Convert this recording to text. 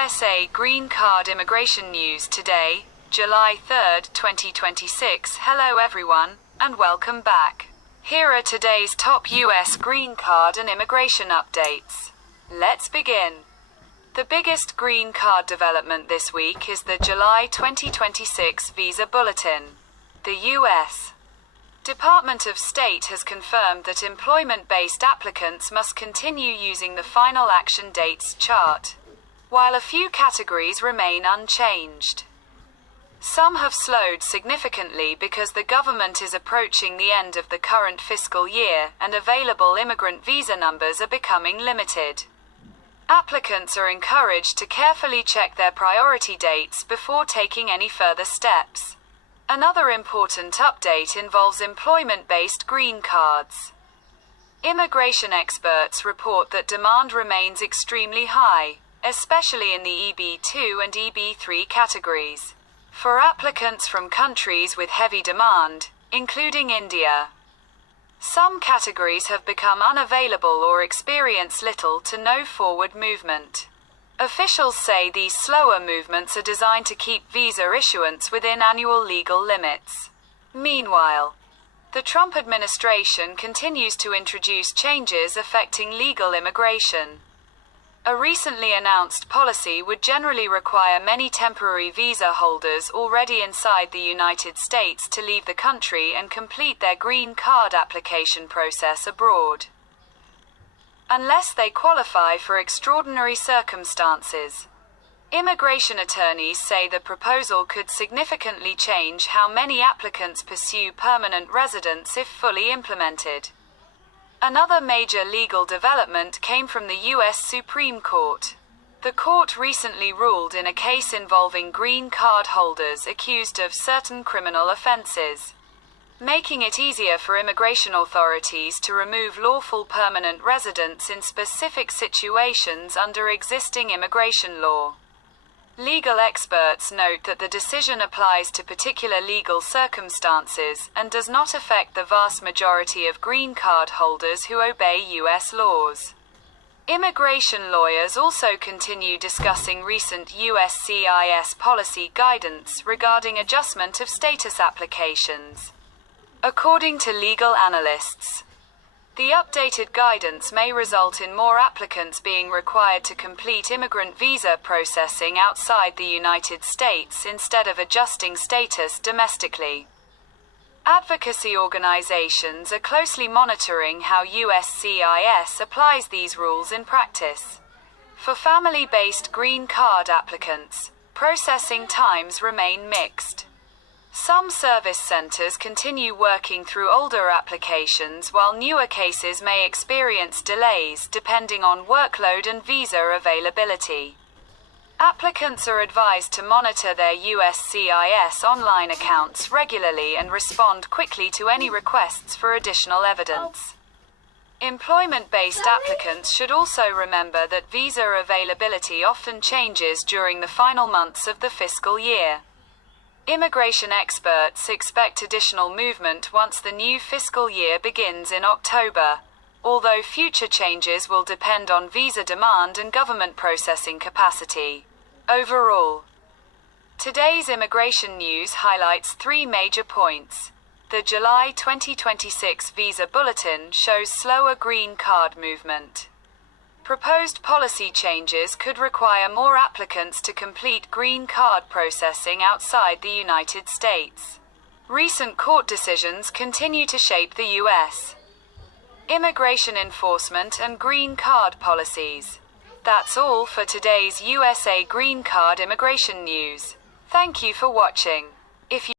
USA Green Card Immigration News today, July 3rd, 2026. Hello everyone, and welcome back. Here are today's top US green card and immigration updates. Let's begin. The biggest green card development this week is the July 2026 Visa Bulletin. The U.S. Department of State has confirmed that employment-based applicants must continue using the final action dates chart, while a few categories remain unchanged. Some have slowed significantly because the government is approaching the end of the current fiscal year and available immigrant visa numbers are becoming limited. Applicants are encouraged to carefully check their priority dates before taking any further steps. Another important update involves employment-based green cards. Immigration experts report that demand remains extremely high, especially in the EB2 and EB3 categories, for applicants from countries with heavy demand, including India. Some categories have become unavailable or experience little to no forward movement. Officials say these slower movements are designed to keep visa issuance within annual legal limits. Meanwhile, the Trump administration continues to introduce changes affecting legal immigration. A recently announced policy would generally require many temporary visa holders already inside the United States to leave the country and complete their green card application process abroad, unless they qualify for extraordinary circumstances. Immigration attorneys say the proposal could significantly change how many applicants pursue permanent residence if fully implemented. Another major legal development came from the U.S. Supreme Court. The court recently ruled in a case involving green card holders accused of certain criminal offenses, making it easier for immigration authorities to remove lawful permanent residents in specific situations under existing immigration law. Legal experts note that the decision applies to particular legal circumstances and does not affect the vast majority of green card holders who obey U.S. laws. Immigration lawyers also continue discussing recent USCIS policy guidance regarding adjustment of status applications. According to legal analysts, the updated guidance may result in more applicants being required to complete immigrant visa processing outside the United States instead of adjusting status domestically. Advocacy organizations are closely monitoring how USCIS applies these rules in practice. For family-based green card applicants, processing times remain mixed. Some service centers continue working through older applications while newer cases may experience delays depending on workload and visa availability. Applicants are advised to monitor their USCIS online accounts regularly and respond quickly to any requests for additional evidence. Employment-based applicants should also remember that visa availability often changes during the final months of the fiscal year. Immigration experts expect additional movement once the new fiscal year begins in October, although future changes will depend on visa demand and government processing capacity. Overall, today's immigration news highlights three major points. The July 2026 Visa Bulletin shows slower green card movement. Proposed policy changes could require more applicants to complete green card processing outside the United States. Recent court decisions continue to shape the U.S. immigration enforcement and green card policies. That's all for today's USA Green Card Immigration News. Thank you for watching. If you